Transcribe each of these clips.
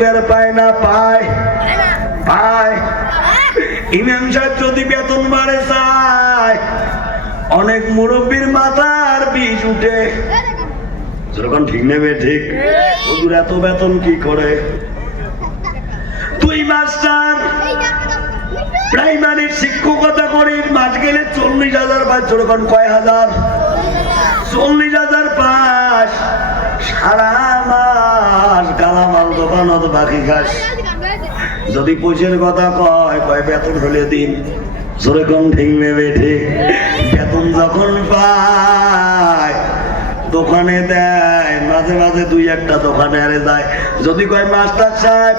বের পায় না, পায় পায়। ইমাম সাহেব যদি বেতন বাড়ে, চায়। অনেক মুরব্বীর মাথার বিষ উঠে। যখন ঠিক নেবে ঠিক। হুজুর এত বেতন কি করে? তুই মাস্টার, প্রাইমারির শিক্ষকতা করিস মাস গেলে চল্লিশ হাজার পাঁচ যখন কয় হাজার? চল্লিশ হাজার পাঁচ সারা দোকানত বাকি খাস। যদি পয়সার কথা কয় কয় বেতন হলে দিন। জোরে কম ঠিক নেবে বেতন যখন পায়, দোকানে দেয়, মাঝে মাঝে দুই একটা দোকানে আরে যায়। যদি কয়, মাস্টার সাহেব,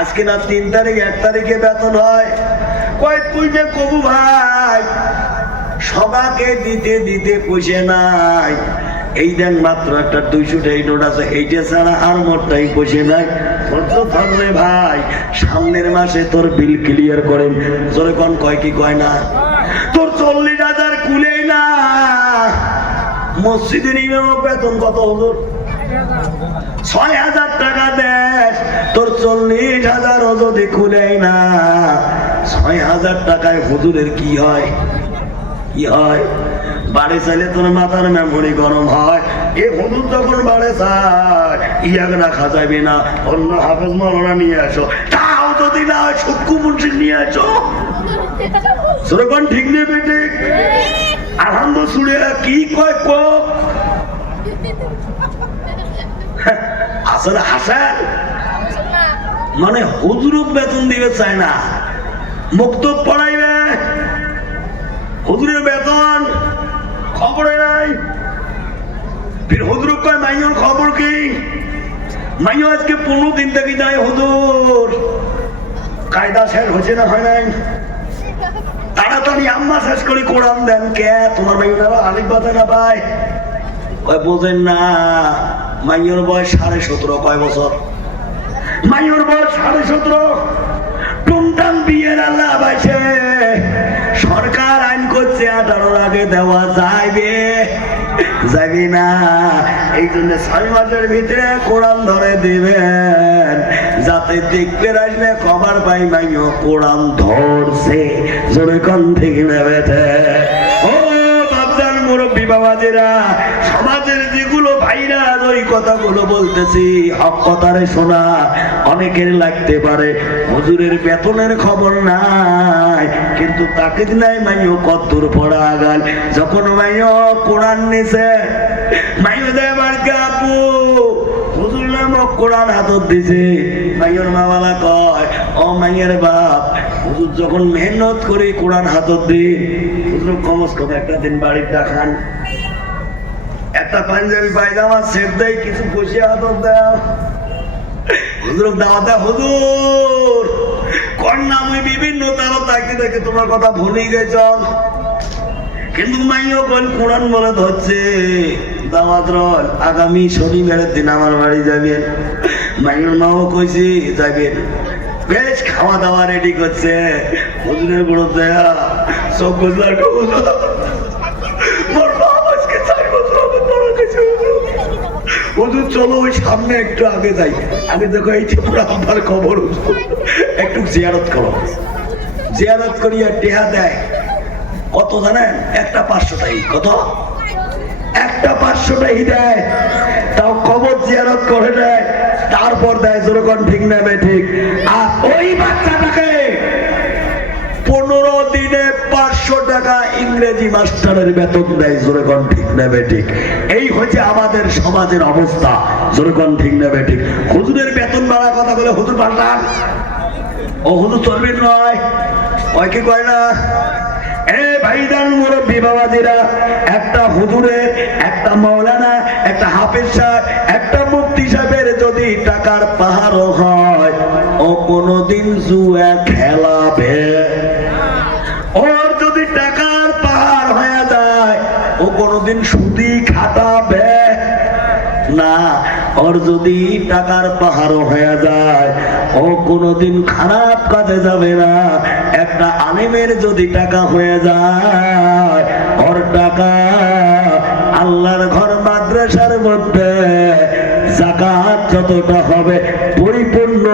আজকে না তিন তারিখ, এক তারিখে বেতন হয়? কয়, তুই যে কবু ভাই, সবাকে দিতে দিতে পয়সা নাই। এই দেন মাত্র একটা দুইশো টাই নোট আছে। এইটা ছাড়া আর মোটটাই পয়সা নাই। ভাই, সামনের মাসে তোর বিল ক্লিয়ার করেন। তোর কোন, কয় কি কয় না? তোর চল্লিশ হাজার কুলেই না। মসজিদের ইমাম বেতন কত হলো ছয় হাজার টাকা দেশ, তোর চল্লিশ হাজার যদি খুলেই না, ছয় হাজার টাকায় হুজুরের কি হয়? কি হয়? বাড়ি চাইলে তোর মাথার মেমোরি গরম হয়। এ হুজুর যখন বাড়ে চায়, ইয়াক রাখা যাবে না। অন্য হাফেজ মলনা নিয়ে আসো। তাও যদি না সক্ষু মুন্সি নিয়ে আসো। সেরকম ঠিক নেই বেটে? আনন্দ শুনে কি কয় কো? আসলে হাসান মানে হুজুরক বেতন দিবে চায় না। মুক্ত পড়াইবে। হুজুরের বেতন খবরে নাই। ফির হুজুরক কয়, মাইয়র খবর কি? মাইয় আজকে পনেরো দিন থেকে যায় হুজুর। কায়দা শেষ হচ্ছে না হয় নাই? তাড়াতাড়ি আম্মা শেষ করে, কোরআন দেন কে? তোমার আলিফ না কয়, বোঝেন না বয়স সাড়ে সতেরো, কয় বছর? মাইয়র বয়স সাড়ে সতেরো। টুমটাম বিয়ের আল্লাহ বাইছে করছে আঠারোর আগে দেওয়া যাইবে। যাবি না। এই জন্য ছয় মাসের ভিতরে কোরআন ধরে দিবেন। যাতে দেখতে আসলে কবার পাই মাইও কোরআন ধরছে। জোরে কন থেকে নেবে ও বাবজান মুরব্বী বাবাজিরা, সমাজের যেগুলো অনেকের লাগতে পারে। বেতনের খবর নাই, কিন্তু তাকে নাই পড়া যখন কোরআন আপু নামক হাতত দিছে। মাইয়ের মাওয়ালা কয়, ও মাইয়ের বাপ, হুজুর যখন মেহনত করে হাতত দিন। হুজুর কমস কম একটা দিন বাড়ির দেখান একটা পাঞ্জাবি পায়জামা, সেট দেয়, কিছু খুশি হাতত দাও হুজুর দাওয়া দেয়, হুজুর কন্যা আমি বিভিন্ন তারা তাকে দেখে তোমার কথা ভুলে গেছ কিন্তু মাইও কোন কোরআন বলে ধরছে, দাওয়াত আগামী শনিবারের দিন আমার বাড়ি যাবেন। মাইওর মাও কইছি, যাবেন। বেশ, খাওয়া দাওয়া রেডি করছে। হুজুরের বড় দেয়া, সব গুজরাট হুজুর চলো ওই সামনে একটু আগে যাই। আগে দেখো এই পুরো আমার খবর একটু জিয়ারত করো। জিয়ারত করিয়া টেহা দেয়। কত জানেন? একটা পাঁচশোটাই। কত? একটা পাঁচশোটাই দেয়। তাও কবর জিয়ারত করে দেয়। তারপর দেয় যেরকম ঠিক নেবে, ঠিক। আর ওই বাচ্চাটাকে পনেরো দিনে পাঁচশো টাকা ইংরেজি মাস্টারের বেতন দেয় যেরকম ঠিক নেবে ঠিক? এই হচ্ছে আমাদের সমাজের অবস্থা যেরকম ঠিক নেবে ঠিক? হুজুরের বেতন বাড়ার কথা বলে হুজুর পাল্টান। ও হুজুর চলবে নয়। ওই কি কয় না? একটা হুজুরের, একটা মৌলানা একটা হাফেজ সাহেব, একটা মুফতি সাহেবের যদি টাকার পাহাড়ও হয়, ও কোনোদিন জুয়া খেলাবে ওর যদি টাকার পাহাড় হয়ে যায় ও কোনোদিন সুদি খাটাবে না ওর যদি টাকার পাহাড় হয়ে যায়, ও কোনোদিন খারাপ কাজে যাবে না। একটা আলিমের যদি টাকা হয়ে যায়, ওর টাকা আল্লাহর ঘর মাদ্রাসার মধ্যে জাকাত যতটা হবে পরিপূর্ণ